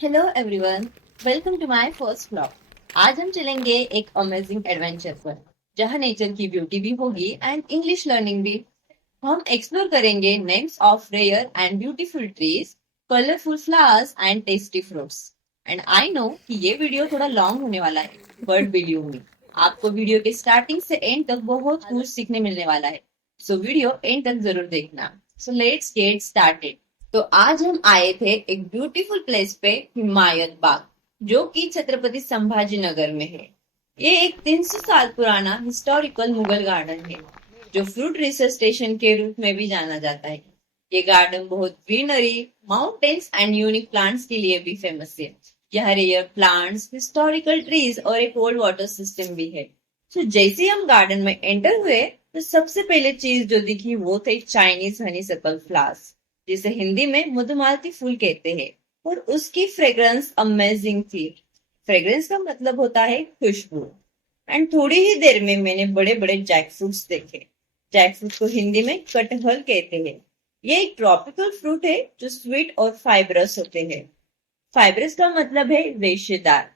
Hello everyone, welcome to my first vlog. आज हम चलेंगे एक अमेजिंग एडवेंचर पर, जहाँ नेचर की ब्यूटी भी होगी एंड इंग्लिश लर्निंग भी। हम एक्सप्लोर करेंगे names of rare and beautiful trees, colourful flowers and tasty fruits. And I know कि ये वीडियो थोड़ा लॉन्ग होने वाला है, बट बिलीव मी, आपको वीडियो के स्टार्टिंग से एंड तक बहुत कुछ सीखने मिलने वाला है। सो वीडियो एंड तक जरूर देखना। So let's get started. तो आज हम आए थे एक ब्यूटीफुल प्लेस पे, हिमायत बाग, जो कि छत्रपति संभाजी नगर में है। ये एक 300 साल पुराना हिस्टोरिकल मुगल गार्डन है, जो फ्रूट रिसर्च स्टेशन के रूप में भी जाना जाता है। ये गार्डन बहुत greenery, mountains and unique plants के लिए भी फेमस है। यहाँ रेयर प्लांट्स, हिस्टोरिकल ट्रीज और एक ओल्ड वाटर सिस्टम भी है। तो जैसे ही हम गार्डन में एंटर हुए, तो सबसे पहले चीज जो दिखी वो थे चाइनीज हनी सकल फ्लावर्स, जिसे हिंदी में मधुमालती फूल कहते हैं। और उसकी फ्रेग्रेंस अमेजिंग थी। फ्रेग्रेंस का मतलब होता है खुशबू। एंड थोड़ी ही देर में मैंने बड़े बड़े जैक फ्रूट्स देखे। जैक फ्रूट को हिंदी में कटहल कहते हैं। ये एक ट्रॉपिकल फ्रूट है जो स्वीट और फाइब्रस होते हैं। फाइब्रस का मतलब है रेशेदार।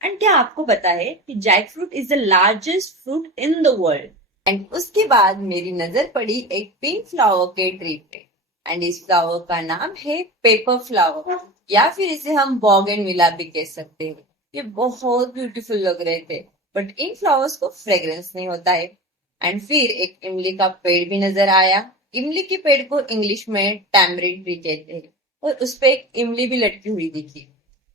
एंड क्या आपको पता है कि jackfruit is the largest fruit in the world. And उसके बाद मेरी नजर पड़ी एक पिंक फ्लावर के ट्री पे। एंड इस फ्लावर का नाम है पेपर फ्लावर, या फिर इसे हम बॉगेनविला भी कह सकते हैं। ये बहुत ब्यूटीफुल लग रहे थे, बट इन फ्लावर्स को फ्रेग्रेंस नहीं होता है। एंड फिर एक इमली का पेड़ भी नजर आया। इमली के पेड़ को इंग्लिश में टैमरिंड ट्री कहते हैं, और उस पे एक इमली भी लटकी हुई दिखी।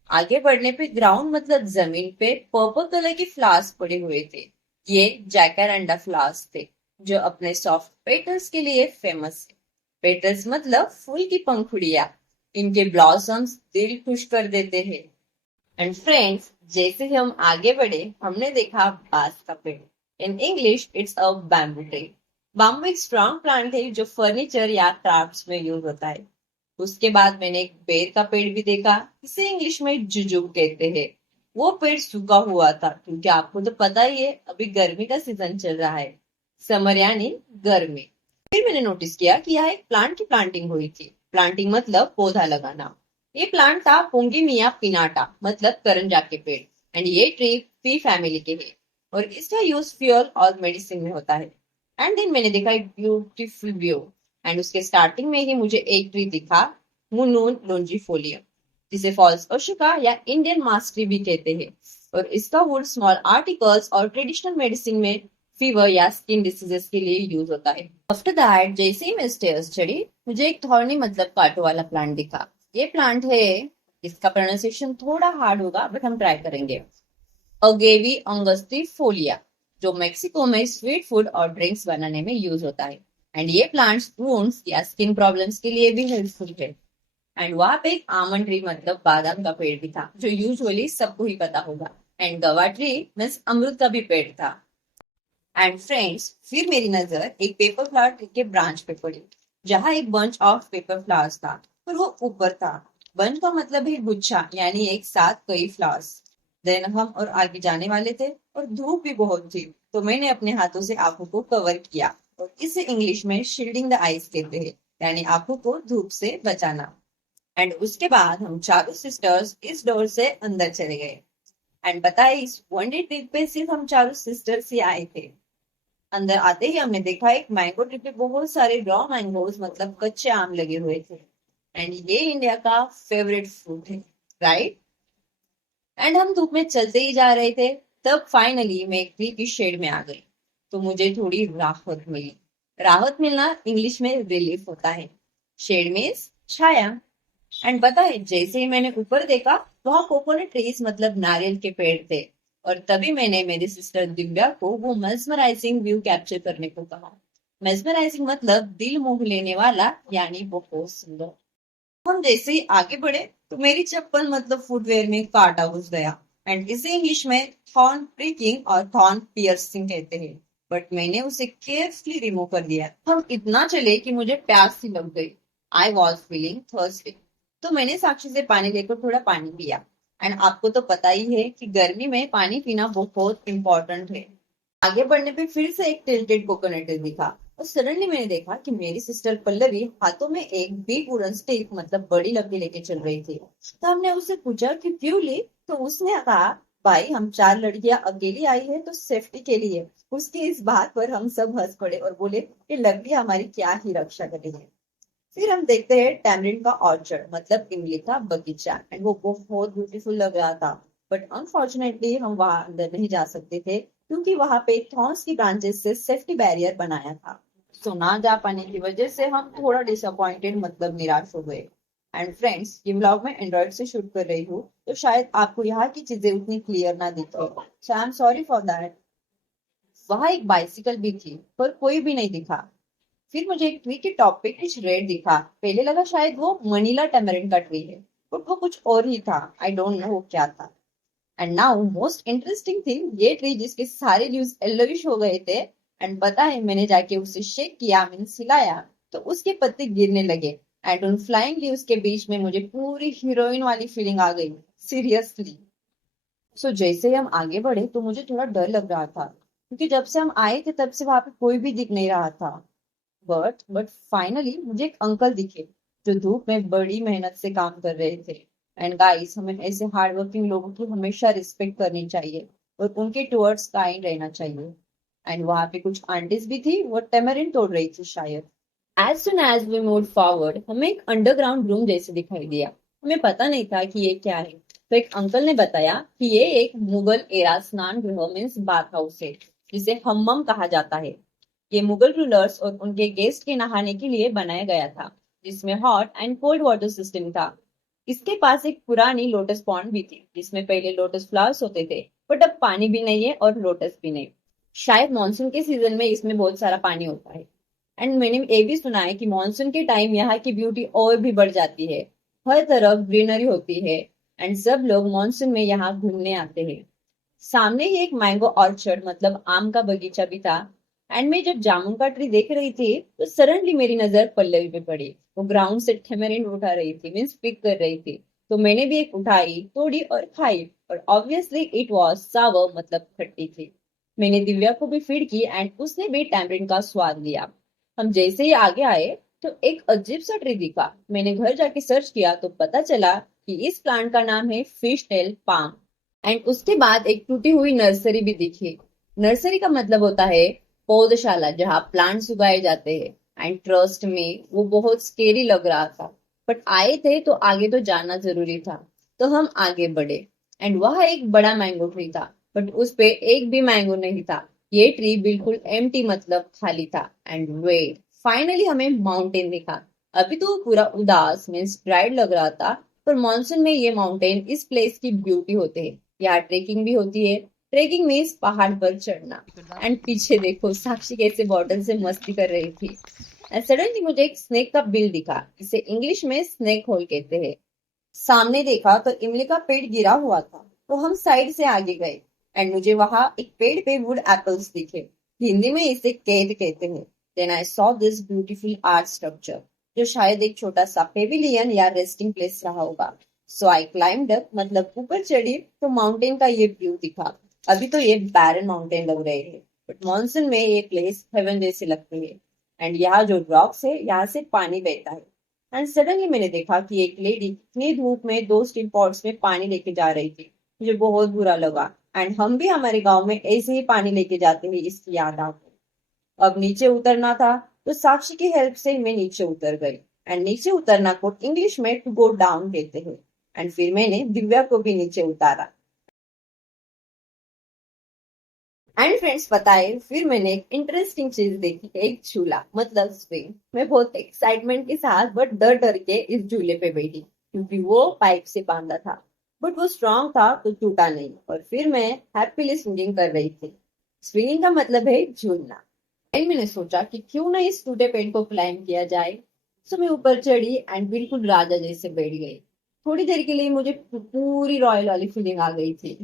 आगे बढ़ने पे ग्राउंड मतलब जमीन पे पर्पल कलर के फ्लावर्स पड़े हुए थे। ये जैकरंडा फ्लावर्स थे, जो अपने सॉफ्ट पेटल्स के लिए फेमस है। पेटल्स मतलब फूल की पंखुड़ियां। इनके ब्लॉसम्स दिल खुश कर देते हैं। एंड फ्रेंड्स, जैसे ही हम आगे बढ़े, हमने देखा बांस का पेड़। In English it's a bamboo tree. Bamboo एक स्ट्रॉन्ग प्लांट है जो फर्नीचर या क्राफ्ट्स में यूज होता है। उसके बाद मैंने एक बेर का पेड़ भी देखा। इसे इंग्लिश में जुजुब कहते हैं। वो पेड़ सूखा हुआ था, क्योंकि आपको तो पता ही है, अभी गर्मी का सीजन चल रहा है। समर यानी गर्मी। फिर मैंने नोटिस किया कि यहाँ एक प्लांट की प्लांटिंग हुई थी। प्लांटिंग मतलब पौधा लगाना। ये प्लांट था पोंगिमिया पिनाटा, मतलब करंजा के पेड़। एंड ये ट्री पी फैमिली के है, और इसका यूज फ्यूल और मेडिसिन में होता है। एंड देन मैंने देखा एक ब्यूटीफुल व्यू। एंड उसके स्टार्टिंग में ही मुझे एक ट्री दिखा, मुनून लोंजीफोलियम, जिसे फॉल्स अशोका या इंडियन मास्ट्री भी कहते हैं। और इसका वुड स्मॉल आर्टिकल्स और ट्रेडिशनल मेडिसिन में फीवर या स्किन डिसीजेस के लिए यूज होता है। आफ्टर दैट जैसे ही मैं स्टेयर्स चढ़ी, मुझे एक थॉर्नी मतलब कांटों वाला प्लांट दिखा। ये प्लांट है, इसका प्रोनाउंसिएशन थोड़ा हार्ड होगा, बट हम ट्राई करेंगे। अगेवी अंगस्तीफोलिया, जो मेक्सिको में स्वीट फूड और ड्रिंक्स बनाने में यूज होता है। एंड ये प्लांट्स वुंड्स या स्किन प्रॉब्लम्स के लिए भी हेल्पफुल है। एंड वहां पे एक आमंड ट्री मतलब बादाम का पेड़ भी था, जो यूजुअली सबको ही पता होगा। एंड गवा ट्री मीन्स अमरूद का भी पेड़ था। एंड फ्रेंड्स, फिर मेरी नजर एक पेपर फ्लावर ट्री के ब्रांच पे पड़ी, जहाँ एक बंच ऑफ पेपर फ्लावर्स था, पर वो ऊपर था। बंच का मतलब है गुच्छा, यानी एक साथ कई फ्लावर्स। देन हम और आगे जाने वाले थे, और धूप भी बहुत थी, तो मैंने अपने हाथों से आंखों को कवर किया। और इसे इंग्लिश में शील्डिंग द आईज कहते हैं, यानी आंखों को धूप से बचाना। एंड उसके बाद हम चारों सिस्टर्स इस डोर से अंदर चले गए। एंड पता है, इस वन डे ट्रिप पे सिर्फ हम चारों सिस्टर्स ही आए थे। अंदर आते ही हमने देखा एक मैंगो ट्री पे बहुत सारे रॉ मैंगोज मतलब कच्चे आम लगे हुए थे। एंड ये इंडिया का फेवरेट फ्रूट है, राइट। एंड हम धूप में चलते ही जा रहे थे, तब फाइनली मैं एक ट्री की शेड में आ गई। तो मुझे थोड़ी राहत मिली। राहत मिलना इंग्लिश में रिलीफ होता है। Shade means Chhaya. एंड पता है, जैसे ही मैंने ऊपर देखा, वहां कोकोनट ट्रीज मतलब नारियल के पेड़ थे। और तभी मैंने मेरी सिस्टर दिव्या को वो मेस्मराइजिंग व्यू कैप्चर करने को कहा। मेस्मराइजिंग मतलब दिल मोह लेने वाला, यानी बहुत सुंदर। हम जैसे ही आगे बढ़े, तो मेरी चप्पल मतलब फुटवेयर में कांटा घुस गया। एंड इसे इंग्लिश में थॉर्न प्रिकिंग और थॉर्न पियर्सिंग कहते हैं। बट मैंने उसे केयरफुली रिमूव कर दिया। हम इतना चले कि मुझे प्यास सी लग गई। I was feeling thirsty. तो मैंने साक्षी से पानी लेकर थोड़ा पानी पिया। एंड आपको तो पता ही है कि गर्मी में पानी पीना बहुत इंपॉर्टेंट है। आगे बढ़ने पे फिर से एक टिल्टेड कोकोनट दिखा। और सडनली मैंने देखा कि मेरी सिस्टर पल्लवी हाथों में एक बिग वुडन स्टिक मतलब बड़ी लकड़ी लेके चल रही थी। तो हमने उससे पूछा कि क्यों ली। तो उसने कहा, भाई हम चार लड़कियां अकेली आई है तो सेफ्टी के लिए। उसकी इस बात पर हम सब हंस पड़े और बोले कि लकड़ी हमारी क्या ही रक्षा करेगी। फिर हम देखते हैं टैमरिंड का ऑर्चर्ड मतलब इमली का बगीचा एंड वो बहुत ब्यूटीफुल लग रहा था। बट अनफॉर्चुनेटली हम वहां अंदर नहीं जा सकते थे क्योंकि वहां पे थॉर्न्स की ब्रांचेस से सेफ्टी बैरियर बनाया था। सो ना जा पाने की वजह से हम थोड़ा डिसअपॉइंटेड मतलब निराश हो गए। एंड फ्रेंड्स, ये व्लॉग मैं एंड्रॉइड से शूट कर रही हूँ तो शायद आपको यहाँ की चीजें उतनी क्लियर ना दिखे, so I am sorry for that. वहां एक बाइसिकल भी थी पर कोई भी नहीं दिखा। फिर मुझे एक ट्री के टॉप पे कुछ रेड दिखा। पहले लगा शायद वो मनीला टेमरिन का ट्री है, बट वो कुछ और ही था। आई डोंट नो वो क्या था। And now most interesting thing, ये ट्री जिसके सारे लीव्स येलोविश हो गए थे, एंड पता है मैंने जाके उसे शेक किया, मीन्स हिलाया, तो उसके पत्ते गिरने लगे। एंड उन फ्लाइंग लीव्स के बीच में मुझे पूरी हीरोइन वाली फीलिंग आ गई, सीरियसली। सो जैसे ही हम आगे बढ़े तो मुझे थोड़ा डर लग रहा था क्योंकि जब से हम आए थे तब से वहां पे कोई भी दिख नहीं रहा था। बट फाइनली मुझे एक अंकल दिखे जो धूप में बड़ी मेहनत से काम कर रहे थे। एंड गाइस, हमें ऐसे हार्ड वर्किंग लोगों की हमेशा रिस्पेक्ट करनी चाहिए और उनके टुवर्ड्स काइंड रहना चाहिए। एंड वहां पे कुछ आंटीज भी थी, वो टेमरिन तोड़ रही थी शायद। As soon as we move forward हमें एक अंडरग्राउंड रूम जैसे दिखाई दिया। हमें पता नहीं था कि ये क्या है, तो एक अंकल ने बताया कि ये एक मुगल एरा स्नान गृह मीन्स बाथ हाउस है, जिसे हम्मम कहा जाता है। ये मुगल रूलर्स और उनके गेस्ट के नहाने के लिए बनाया गया था, जिसमें hot and cold water system था। इसके पास एक पुरानी लोटस पॉन्ड भी थी जिसमें पहले लोटस फ्लावर्स होते थे, बट अब पानी भी नहीं है और लोटस भी नहीं। शायद मानसून के सीजन में इसमें बहुत सारा पानी होता है। एंड मैंने ये भी सुना है कि मानसून के टाइम यहाँ की ब्यूटी और भी बढ़ जाती है। हर तरफ ग्रीनरी होती है एंड सब लोग मानसून में यहाँ घूमने आते हैं। सामने ही एक मैंगो ऑर्चर्ड मतलब आम का बगीचा भी था। एंड मैं जब जामुन का ट्री देख रही थी तो सडनली मेरी नजर पल्लवी पे पड़ी। वो ग्राउंड से टेमरिंड उठा रही थी, मीन्स पिक कर रही थी। तो मैंने भी एक उठाई, तोड़ी और खाई। और ऑब्वियसली इट वाज सावर मतलब खट्टी थी। मैंने दिव्या को भी फीड की एंड उसने भी टैमरिंड का स्वाद लिया। हम जैसे ही आगे आए तो एक अजीब सा ट्री दिखा। मैंने घर जाके सर्च किया तो पता चला कि इस प्लांट का नाम है फिश टेल पाम। एंड उसके बाद एक टूटी हुई नर्सरी भी दिखी। नर्सरी का मतलब होता है पौधशाला जहाँ प्लांट्स उगाए जाते हैं। एंड ट्रस्ट में वो बहुत स्केरी लग रहा था, बट आए थे तो आगे तो जाना जरूरी था। तो हम आगे बढ़े एंड वहां एक बड़ा मैंगो ट्री था, बट उस पे एक भी मैंगो नहीं था। ये ट्री बिल्कुल एम्प्टी मतलब खाली था। एंड वेट, फाइनली हमें माउंटेन दिखा। अभी तो वो पूरा उदास मीन्स ड्राइड लग रहा था, पर मानसून में ये माउंटेन इस प्लेस की ब्यूटी होते हैं। यहाँ ट्रेकिंग भी होती है। ट्रेकिंग मीन्स पहाड़ पर चढ़ना। एंड पीछे देखो साक्षी कैसे बॉटल से मस्ती कर रही थी। एंड सडनली मुझे एक स्नेक का बिल दिखा, इसे इंग्लिश में स्नेक होल कहते हैं। सामने देखा तो इमली का पेड़ गिरा हुआ था, तो हम साइड से आगे गए एंड मुझे वहां एक पेड़ पे वुड एप्पल्स दिखे। हिंदी में इसे कैद कहते हैं। Then I saw this beautiful art structure जो शायद एक छोटा सा पेविलियन या रेस्टिंग प्लेस रहा होगा। सो आई क्लाइम्ड अप मतलब ऊपर चढ़ी तो माउंटेन का ये व्यू दिखा। अभी तो ये बैरन माउंटेन लग रहे हैं, बट मॉनसून में ये प्लेस हेवन जैसे लगते हैं। एंड यहाँ जो रॉक्स है यहाँ से पानी बहता है। एंड सडनली मैंने देखा कि एक लेडी इतनी धूप में दो स्टील पॉट्स में पानी लेके जा रही थी। मुझे बहुत बुरा लगा। एंड हम भी हमारे गांव में ऐसे ही पानी लेके जाते हैं, इसकी याद आ गई। अब नीचे उतरना था तो साक्षी की हेल्प से मैं नीचे उतर गई। एंड नीचे उतरना को इंग्लिश में टू गो डाउन कहते हैं। एंड फिर मैंने दिव्या को भी नीचे उतारा। एंड फ्रेंड्स, पता है फिर मैंने एक इंटरेस्टिंग चीज देखी, एक झूला मतलब स्विंग। मैं बहुत एक्साइटमेंट के साथ बट डर डर के इस झूले पे बैठी क्योंकि वो पाइप से बांधा था। बट वो स्ट्रांग था तो टूटा नहीं और फिर मैं हैप्पीली स्विंगिंग कर रही थी। स्विंगिंग का मतलब है झूलना। एंड मैंने सोचा कि क्यों ना इस टूटे पेड़ को क्लाइम किया जाए। सो मैं ऊपर चढ़ी एंड बिल्कुल राजा जैसे बैठ गई। थोड़ी देर के लिए मुझे पूरी रॉयल वाली फीलिंग आ गई थी।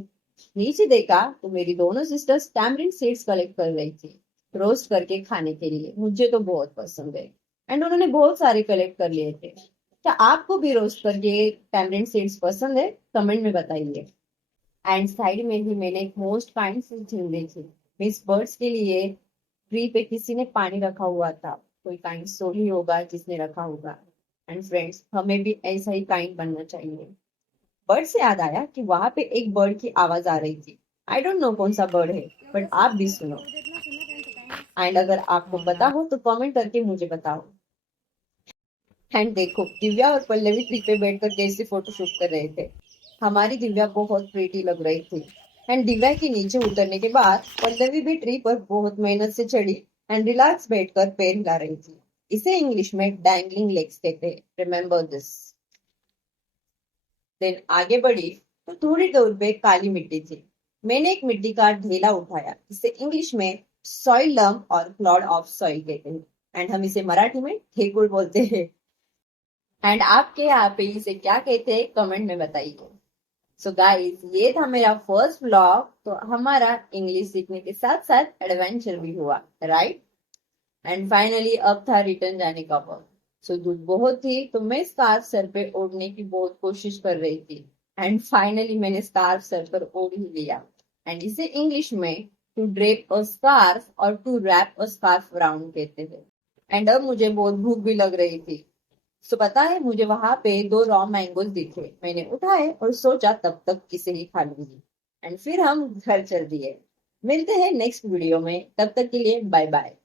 नीचे देखा तो मेरी दोनों सिस्टर्स टैमरिंड सीड्स कलेक्ट कर रही थी, रोस्ट करके खाने के लिए। मुझे तो बहुत पसंद है एंड उन्होंने बहुत सारे कलेक्ट कर लिए थे। क्या आपको भी रोस्ट करके टैमरिंड सीड्स पसंद है? कमेंट में बताइए। एंड साइड में भी मैंने एक मोस्ट काइंड सी झील देखी, मिस बर्ड्स के लिए ट्री पे किसी ने पानी रखा हुआ था, कोई काइंड सोल ही होगा जिसने रखा होगा। एंड फ्रेंड्स, हमें भी ऐसा ही काइंड बनना चाहिए। बर्ड से याद आया कि वहां पे एक बर्ड की आवाज आ रही थी। आई डोंट नो कौन सा बर्ड है, बट आप भी सुनो। एंड अगर आपको पता हो तो कमेंट करके मुझे बताओ। एंड देखो, दिव्या और पल्लवी ट्री पे बैठकर कैसे फोटो शूट कर रहे थे। हमारी दिव्या बहुत प्रीटी लग रही थी। एंड दिव्या के नीचे उतरने के बाद पल्लवी भी ट्री पर बहुत मेहनत से चढ़ी एंड रिलैक्स बैठकर पैर हिला रही थी। इसे इंग्लिश में डैंगलिंग लेग्स कहते हैं। Remember this. देन आगे बढ़ी तो थोड़ी दूर पे काली मिट्टी थी। मैंने एक मिट्टी का ढेला उठाया, इसे इंग्लिश में सॉइल लम और क्लॉड ऑफ सॉइल कहते हैं। एंड हम इसे मराठी में ठेकुर बोलते हैं। एंड आपके यहाँ पे इसे क्या कहते हैं कमेंट में बताइए। सो गाइस, ये था मेरा फर्स्ट व्लॉग। तो हमारा इंग्लिश सीखने के साथ साथ एडवेंचर भी हुआ, राइट। एंड फाइनली अब था रिटर्न जाने का वक्त। सो धूप बहुत थी तो मैं स्कार्फ सर पे ओढ़ने की बहुत कोशिश कर रही थी। एंड फाइनली मैंने स्कार्फ सर पर ओढ़ ही लिया। एंड इसे इंग्लिश में टू ड्रेप अ स्कार्फ और to wrap a scarf around कहते हैं। एंड अब मुझे बहुत भूख भी लग रही थी। सो पता है, मुझे वहां पे दो रॉ मैंगोज दिखे, मैंने उठाए और सोचा तब तक इसे ही खा लूंगी। एंड फिर हम घर चल दिए। मिलते हैं नेक्स्ट वीडियो में, तब तक के लिए बाय बाय।